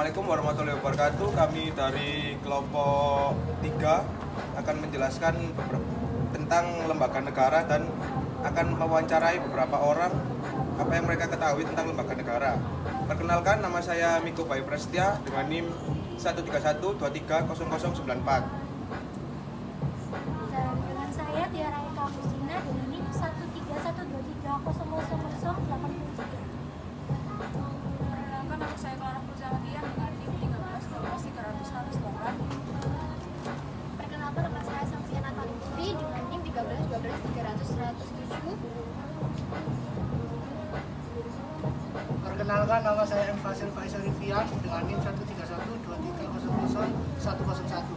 Assalamualaikum warahmatullahi wabarakatuh. Kami dari kelompok 3 akan menjelaskan tentang lembaga negara dan akan mewawancarai beberapa orang apa yang mereka ketahui tentang lembaga negara. Perkenalkan, nama saya Miko Bayu Prasetya dengan NIM 131230094. Dan dengan saya Tiara Eka Agustina dengan NIM 131230083. Perkenalkan, nama saya Clara Fuzalatia dengan NIM 131230018. Perkenalkan, nama saya Sofia Natali Putri dengan NIM 131230017. Perkenalkan, nama saya M. Fasil Faisal Rifian dengan NIM 13123000101.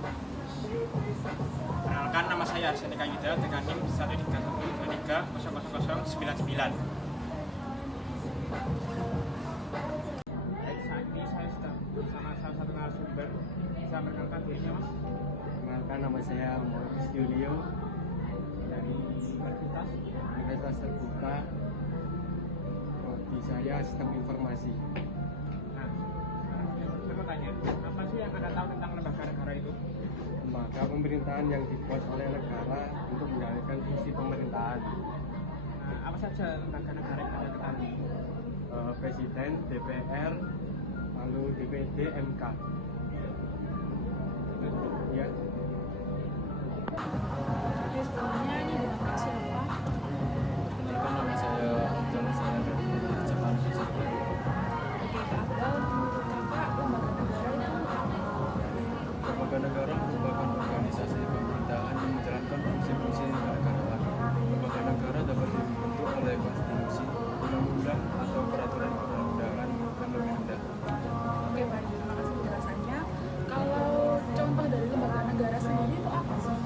Perkenalkan, nama saya Arsenika Yuda dengan NIM 131230099. Saat ini saya sedang bersama salah satu narasumber. Bisa perkenalkan dirinya, Mas? Perkenalkan, nama saya Maurice Julio Dari Universitas. Universitas Terbuka. Prodi saya Sistem Informasi. Nah, sekarang saya mau tanya, apa sih yang Anda tahu tentang lembaga negara itu? Lembaga pemerintahan yang dibuat oleh negara untuk menjalankan fungsi pemerintahan. Nah, apa saja lembaga negara yang Anda ketahui? Presiden, DPR, lalu DPD, MK. Ya. Oke, sebelumnya ini dengan siapa? Perkenalkan, nama saya Abdul, saya dari Jakarta. Oke, Kak Abdul, menurut Kakak lembaga negara itu apa? Lembaga negara merupakan organisasi pemerintahan yang menjalankan fungsi-fungsi kenegaraan. Lembaga negara dapat dibentuk oleh konstitusi, undang-undang, atau peraturan perundang-undangan yang lebih rendah. Oke, baik, terima kasih penjelasannya. Kalau contoh dari lembaga negara sendiri itu apa sih?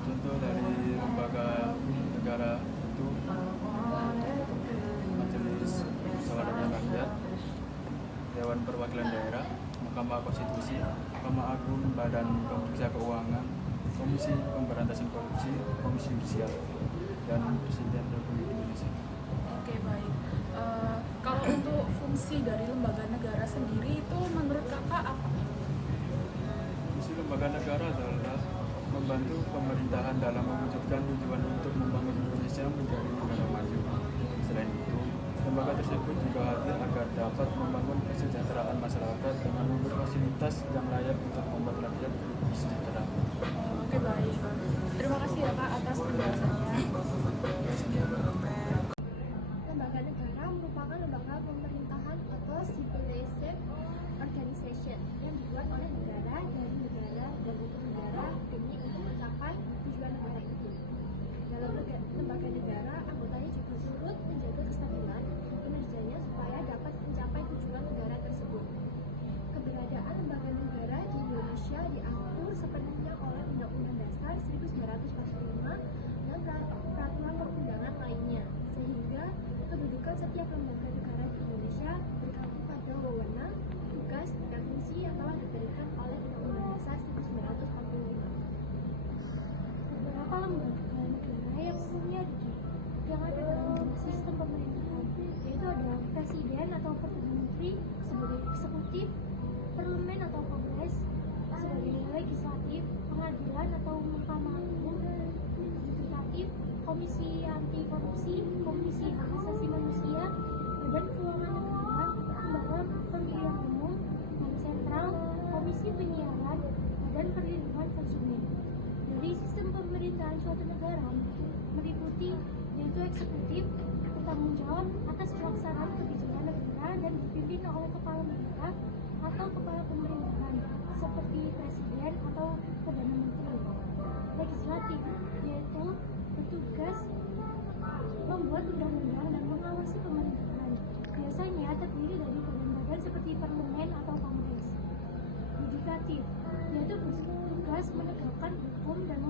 Contoh dari lembaga negara itu Majelis Musyawarah Rakyat, Dewan Perwakilan Daerah, Mahkamah Konstitusi, Mahkamah Agung, Badan Pemeriksa Keuangan, Komisi Pemberantasan Korupsi, Komisi Yudisial, dan Presiden Republik Indonesia. Oke, baik. Kalau untuk fungsi dari lembaga negara sendiri itu menurut Kakak apa? Fungsi lembaga negara adalah membantu pemerintahan dalam mewujudkan tujuan untuk membangun Indonesia menjadi negara maju. Selain itu, lembaga tersebut juga hadir agar dapat membangun kesejahteraan masyarakat dengan memberi fasilitas yang layak untuk membuat rakyat lebih sejahtera. Oke, baik. Terima kasih ya Kak atas penjelasannya. Lembaga negara merupakan lembaga pemerintahan atau civilized organization yang dibuat oleh negara, dari negara, dan untuk negara demi untuk mencapai tujuan negara itu. Dalam lembaga negara, anggotanya juga turut menjaga kestabilan kinerjanya supaya dapat mencapai tujuan negara tersebut. Keberadaan lembaga negara di Indonesia diatur sepenuhnya oleh Undang-Undang Dasar 1945 dan peraturan perundangan lainnya, sehingga kedudukan setiap lembaga negara di Indonesia bergantung pada wewenang, tugas, dan fungsi yang telah diberikan oleh Undang-Undang Dasar 1945. Beberapa lembaga negara yang umumnya yang ada dalam sistem pemerintahan, yaitu ada presiden atau perdana menteri sebagai eksekutif, parlemen atau kongres sebagai legislatif, pengadilan atau mahkamah agung, yudikatif, komisi anti korupsi, komisi hak asasi manusia, badan keuangan negara, lembaga pemilihan umum, bank sentral, komisi penyiaran, badan perlindungan konsumen. Dari sistem pemerintahan suatu negara meliputi yaitu eksekutif, bertanggung jawab atas pelaksanaan kebijakan negara dan dipimpin oleh kepala negara atau kepala pemerintahan seperti presiden atau perdana menteri. Legislatif yaitu bertugas membuat undang-undang dan mengawasi pemerintahan. Biasanya terdiri dari badan-badan seperti parlemen atau kongres. Yudikatif yaitu bertugas menegakkan hukum dan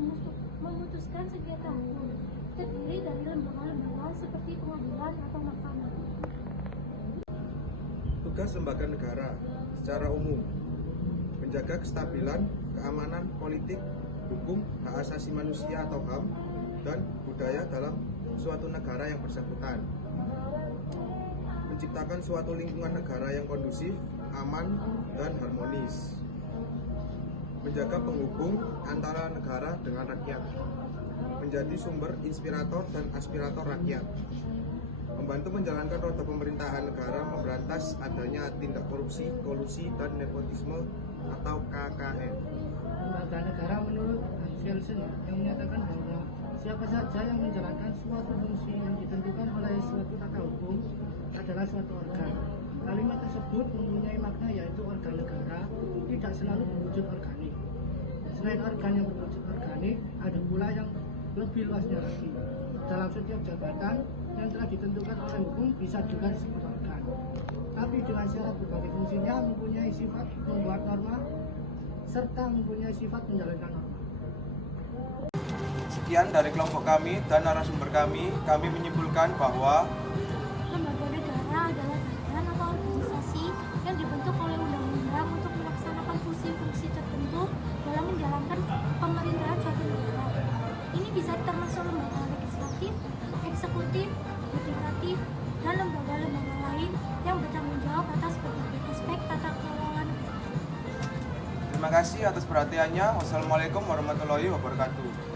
memutuskan sengketa hukum. Terdiri dari lembaga-lembaga seperti pengadilan atau mahkamah. Tugas lembaga negara secara umum: menjaga kestabilan, keamanan politik, hukum, hak asasi manusia atau HAM, dan budaya dalam suatu negara yang bersangkutan. menciptakan suatu lingkungan negara yang kondusif, aman, dan harmonis, menjaga penghubung antara negara dengan rakyat, menjadi sumber inspirator dan aspirator rakyat, membantu menjalankan roda pemerintahan negara, memberantas adanya tindak korupsi, kolusi, dan nepotisme atau KKN. Lembaga negara menurut Hans Kelsen yang menyatakan bahwa siapa saja yang menjalankan suatu fungsi yang ditentukan oleh suatu tata hukum adalah suatu organ. Kalimat tersebut mempunyai makna yaitu organ negara tidak selalu berwujud organik. Selain organ yang berwujud organik, ada pula yang lebih luasnya lagi. Dalam setiap jabatan yang telah ditentukan oleh hukum bisa juga disebut organ. Tapi dengan syarat berbagai fungsinya mempunyai sifat membuat norma serta mempunyai sifat menjalankan norma. Sekian dari kelompok kami dan narasumber kami menyimpulkan bahwa Lembaga negara adalah badan atau organisasi yang dibentuk oleh undang-undang untuk melaksanakan fungsi-fungsi tertentu dalam menjalankan pemerintahan suatu negara. Ini bisa termasuk lembaga legislatif, eksekutif, yudikatif, dan lembaga-lembaga lain yang bertanggung jawab atas berbagai aspek tata kelola negara. terima kasih atas perhatiannya. Wassalamualaikum warahmatullahi wabarakatuh.